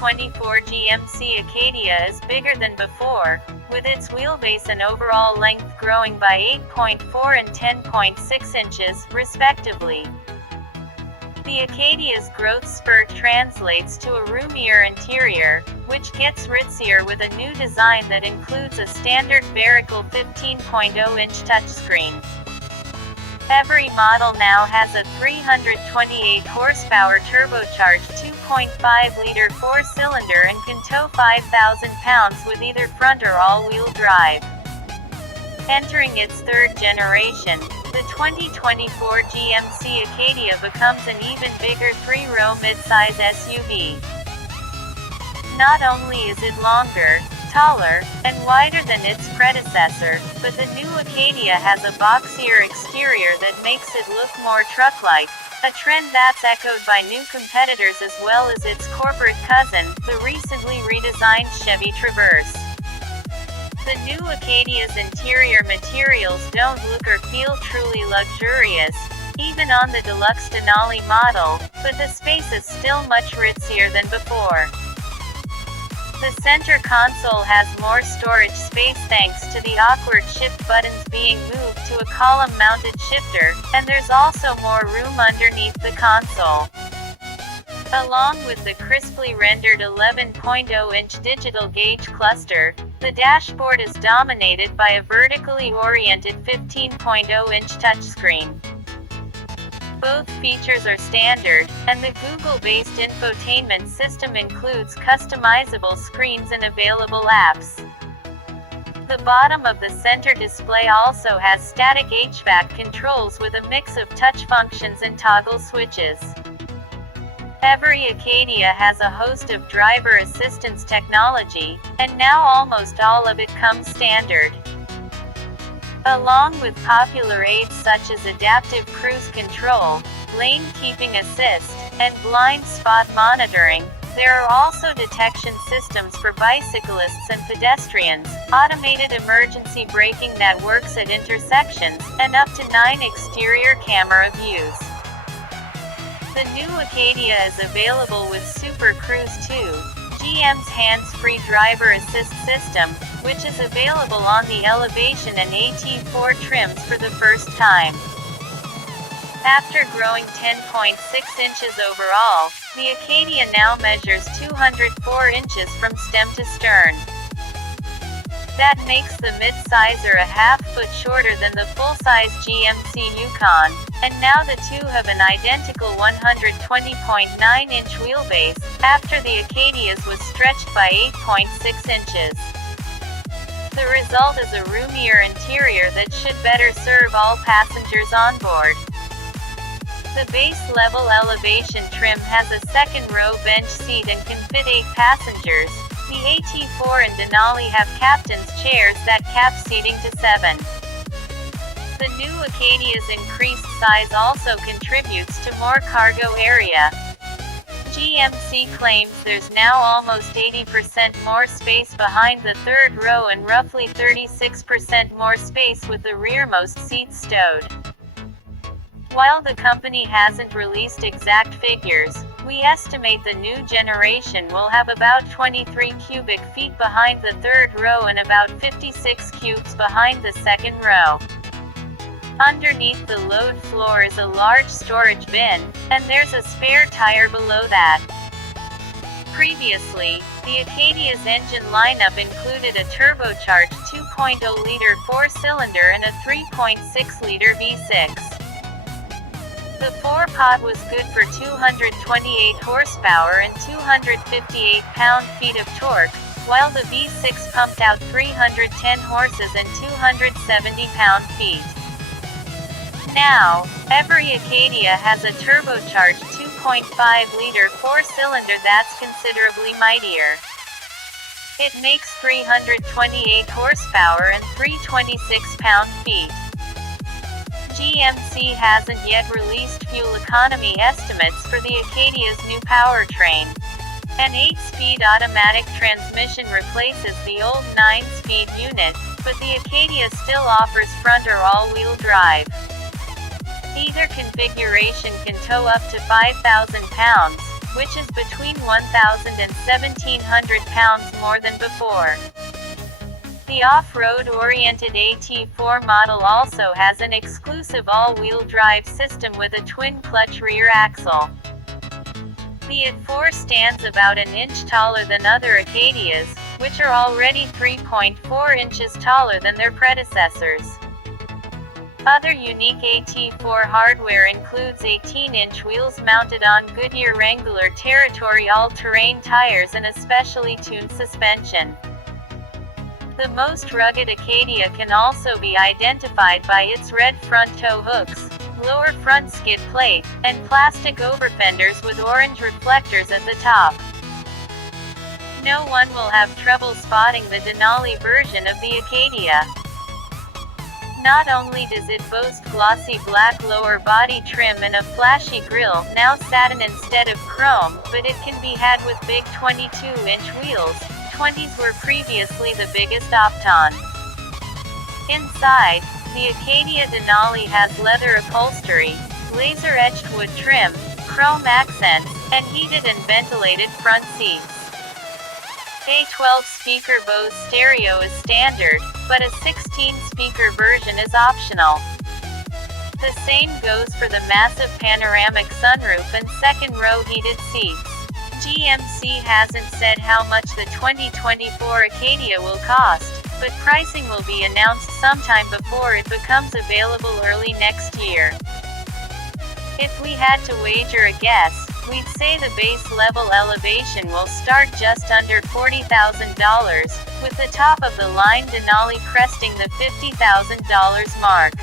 2024 GMC Acadia is bigger than before, with its wheelbase and overall length growing by 8.4 and 10.6 inches, respectively. The Acadia's growth spurt translates to a roomier interior, which gets ritzier with a new design that includes a standard verical 15.0-inch touchscreen. Every model now has a 328 horsepower turbocharged 2.5-liter four-cylinder and can tow 5,000 pounds with either front or all-wheel drive. Entering its third generation, the 2024 GMC Acadia becomes an even bigger three-row midsize SUV. Not only is it longer, taller, and wider than its predecessor, but the new Acadia has a boxier exterior that makes it look more truck-like, a trend that's echoed by new competitors as well as its corporate cousin, the recently redesigned Chevy Traverse. The new Acadia's interior materials don't look or feel truly luxurious, even on the deluxe Denali model, but the space is still much ritzier than before. The center console has more storage space thanks to the awkward shift buttons being moved to a column-mounted shifter, and there's also more room underneath the console. Along with the crisply rendered 11.0-inch digital gauge cluster, the dashboard is dominated by a vertically oriented 15.0-inch touchscreen. Both features are standard, and the Google-based infotainment system includes customizable screens and available apps. The bottom of the center display also has static HVAC controls with a mix of touch functions and toggle switches. Every Acadia has a host of driver assistance technology, and now almost all of it comes standard. Along with popular aids such as adaptive cruise control, lane keeping assist, and blind spot monitoring, there are also detection systems for bicyclists and pedestrians, automated emergency braking that works at intersections, and up to 9 exterior camera views. The new Acadia is available with Super Cruise 2, GM's hands-free driver assist system, which is available on the Elevation and AT4 trims for the first time. After growing 10.6 inches overall, the Acadia now measures 204 inches from stem to stern. That makes the midsizer a half-foot shorter than the full-size GMC Yukon, and now the two have an identical 120.9-inch wheelbase, after the Acadia's was stretched by 8.6 inches. The result is a roomier interior that should better serve all passengers on board. The base-level Elevation trim has a second-row bench seat and can fit 8 passengers. The AT4 and Denali have captain's chairs that cap seating to 7. The new Acadia's increased size also contributes to more cargo area. GMC claims there's now almost 80% more space behind the third row and roughly 36% more space with the rearmost seats stowed. While the company hasn't released exact figures, we estimate the new generation will have about 23 cubic feet behind the third row and about 56 cubes behind the second row. Underneath the load floor is a large storage bin, and there's a spare tire below that. Previously, the Acadia's engine lineup included a turbocharged 2.0-liter four-cylinder and a 3.6-liter V6. The 4-pot was good for 228 horsepower and 258 pound-feet of torque, while the V6 pumped out 310 horses and 270 pound-feet. Now, every Acadia has a turbocharged 2.5-liter four-cylinder that's considerably mightier. It makes 328 horsepower and 326 pound-feet. GMC hasn't yet released fuel economy estimates for the Acadia's new powertrain. An 8-speed automatic transmission replaces the old 9-speed unit, but the Acadia still offers front or all-wheel drive. Either configuration can tow up to 5,000 pounds, which is between 1,000 and 1,700 pounds more than before. The off-road oriented AT4 model also has an exclusive all-wheel drive system with a twin-clutch rear axle. The AT4 stands about an inch taller than other Acadias, which are already 3.4 inches taller than their predecessors. Other unique AT4 hardware includes 18-inch wheels mounted on Goodyear Wrangler Territory all-terrain tires and a specially tuned suspension. The most rugged Acadia can also be identified by its red front tow hooks, lower front skid plate, and plastic overfenders with orange reflectors at the top. No one will have trouble spotting the Denali version of the Acadia. Not only does it boast glossy black lower body trim and a flashy grille, now satin instead of chrome, but it can be had with big 22-inch wheels. 20s were previously the biggest option. Inside, the Acadia Denali has leather upholstery, laser-etched wood trim, chrome accents, and heated and ventilated front seats. A 12-speaker Bose stereo is standard, but a 16-speaker version is optional. The same goes for the massive panoramic sunroof and second-row heated seats. GMC hasn't said how much the 2024 Acadia will cost, but pricing will be announced sometime before it becomes available early next year. If we had to wager a guess, we'd say the base level elevation will start just under $40,000, with the top of the line Denali cresting the $50,000 mark.